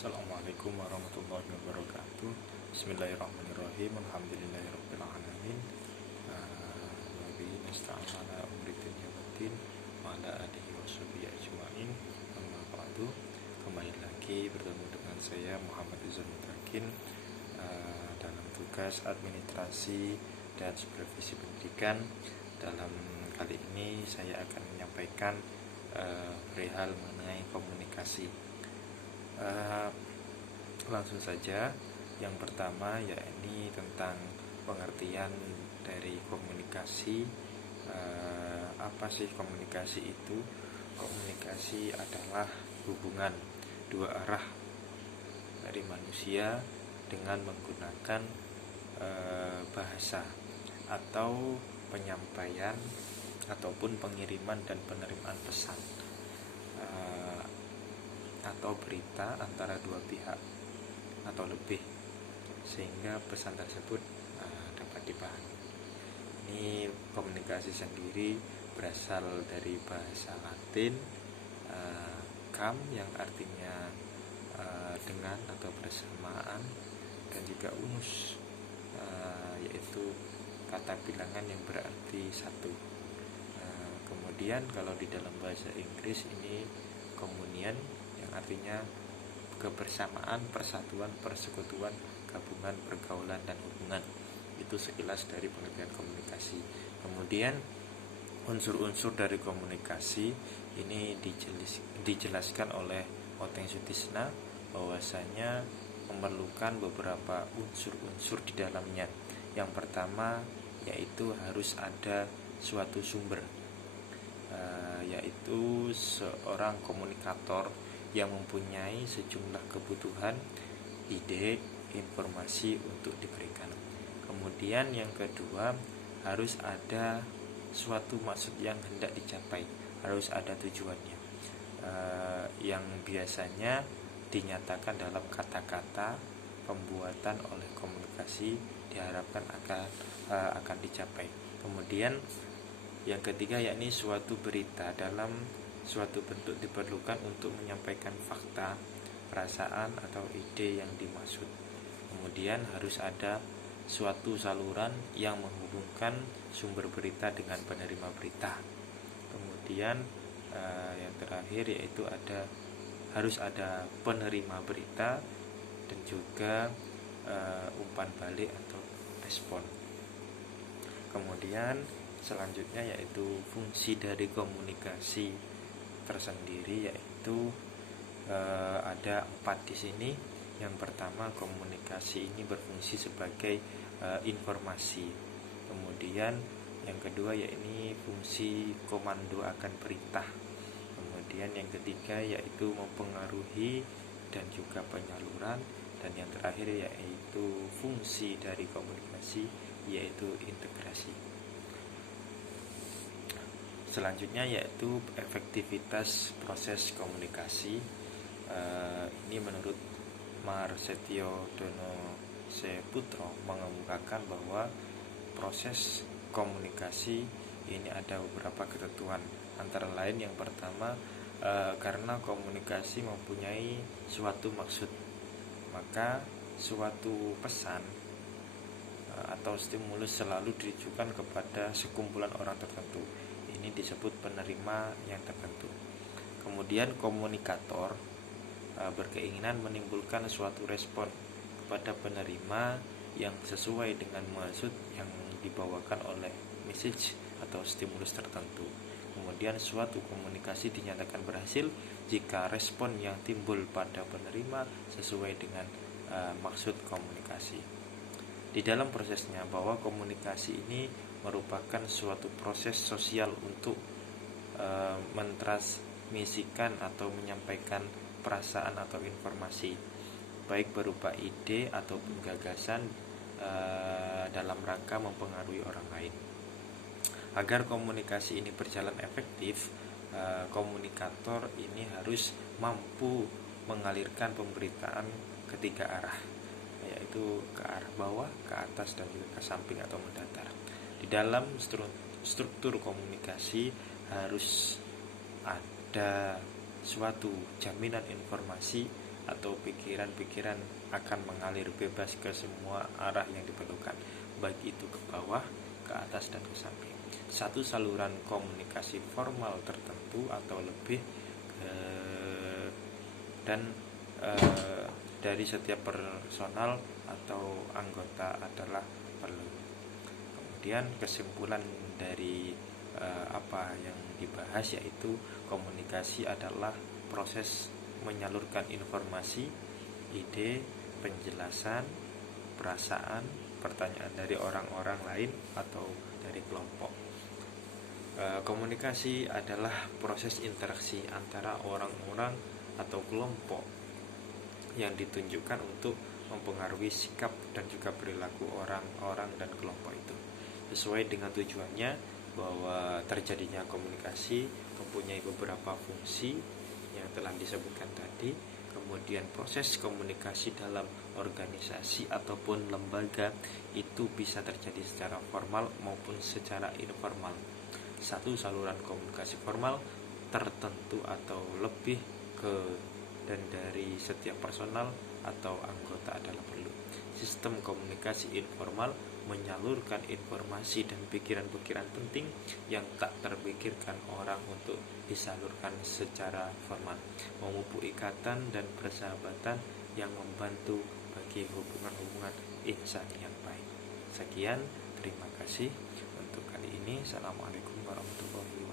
Assalamualaikum warahmatullahi wabarakatuh. Bismillahirrahmanirrahim. Alhamdulillahirabbil alamin. Wa bihi nasta'in ala umri dunya waddin wa ala alihi washabihi ajmain. Amma ba'du. Kembali lagi bertemu dengan saya Muhammad Izan Mutakin dalam tugas administrasi dan supervisi pendidikan. Dalam kali ini saya akan menyampaikan perihal mengenai komunikasi. Langsung saja, yang pertama yakni tentang pengertian dari komunikasi. Apa sih komunikasi itu? Komunikasi adalah hubungan dua arah dari manusia dengan menggunakan bahasa atau penyampaian ataupun pengiriman dan penerimaan pesan atau berita antara dua pihak atau lebih, sehingga pesan tersebut dapat dipahami. Ini komunikasi sendiri berasal dari bahasa Latin kam, yang artinya dengan atau bersamaan, dan juga unus, yaitu kata bilangan yang berarti satu. Kemudian kalau di dalam bahasa Inggris ini communion, yang artinya kebersamaan, persatuan, persekutuan, gabungan, pergaulan, dan hubungan. Itu sekilas dari pengertian komunikasi. Kemudian unsur-unsur dari komunikasi ini dijelaskan oleh Oteng Sutisna bahwasanya memerlukan beberapa unsur-unsur di dalamnya. Yang pertama yaitu harus ada suatu sumber, yaitu seorang komunikator yang mempunyai sejumlah kebutuhan, ide, informasi untuk diberikan. Kemudian yang kedua, harus ada suatu maksud yang hendak dicapai, harus ada tujuannya, yang biasanya dinyatakan dalam kata-kata pembuatan oleh komunikasi diharapkan akan dicapai. Kemudian yang ketiga yakni suatu berita dalam suatu bentuk diperlukan untuk menyampaikan fakta, perasaan, atau ide yang dimaksud. Kemudian harus ada suatu saluran yang menghubungkan sumber berita dengan penerima berita. Kemudian yang terakhir yaitu harus ada penerima berita dan juga umpan balik atau respon. Kemudian selanjutnya yaitu fungsi dari komunikasi tersendiri, yaitu ada 4 di sini. Yang pertama, komunikasi ini berfungsi sebagai informasi. Kemudian yang kedua yakni fungsi komando akan perintah. Kemudian yang ketiga yaitu mempengaruhi dan juga penyaluran. Dan yang terakhir yaitu fungsi dari komunikasi yaitu integrasi. Selanjutnya yaitu efektivitas proses komunikasi. Ini menurut Marsetio Dono Seputro mengemukakan bahwa proses komunikasi ini ada beberapa ketentuan. Antara lain yang pertama, karena komunikasi mempunyai suatu maksud, maka suatu pesan atau stimulus selalu ditujukan kepada sekumpulan orang tertentu. Ini disebut penerima yang tertentu. Kemudian komunikator berkeinginan menimbulkan suatu respon kepada penerima yang sesuai dengan maksud yang dibawakan oleh message atau stimulus tertentu. Kemudian suatu komunikasi dinyatakan berhasil jika respon yang timbul pada penerima sesuai dengan maksud komunikasi. Di dalam prosesnya, bahwa komunikasi ini merupakan suatu proses sosial untuk mentransmisikan atau menyampaikan perasaan atau informasi, baik berupa ide ataupun gagasan dalam rangka mempengaruhi orang lain. Agar komunikasi ini berjalan efektif, komunikator ini harus mampu mengalirkan pemberitaan ketiga arah, yaitu ke arah bawah, ke atas, dan juga ke samping atau mendatar. Di dalam struktur komunikasi harus ada suatu jaminan informasi atau pikiran-pikiran akan mengalir bebas ke semua arah yang diperlukan, baik itu ke bawah, ke atas, dan ke samping. Satu saluran komunikasi formal tertentu atau lebih dan dari setiap personal atau anggota adalah perlu. Kemudian kesimpulan dari apa yang dibahas yaitu komunikasi adalah proses menyalurkan informasi, ide, penjelasan, perasaan, pertanyaan dari orang-orang lain atau dari kelompok. Komunikasi adalah proses interaksi antara orang-orang atau kelompok yang ditunjukkan untuk mempengaruhi sikap dan juga perilaku orang-orang dan kelompok itu sesuai dengan tujuannya, bahwa terjadinya komunikasi mempunyai beberapa fungsi yang telah disebutkan tadi. Kemudian proses komunikasi dalam organisasi ataupun lembaga itu bisa terjadi secara formal maupun secara informal. Satu saluran komunikasi formal tertentu atau lebih ke dan dari setiap personal atau anggota adalah perlu. Sistem komunikasi informal menyalurkan informasi dan pikiran-pikiran penting yang tak terpikirkan orang untuk disalurkan secara formal, memupuk ikatan dan persahabatan yang membantu bagi hubungan-hubungan insani yang baik. Sekian, terima kasih untuk kali ini. Assalamualaikum warahmatullahi wabarakatuh.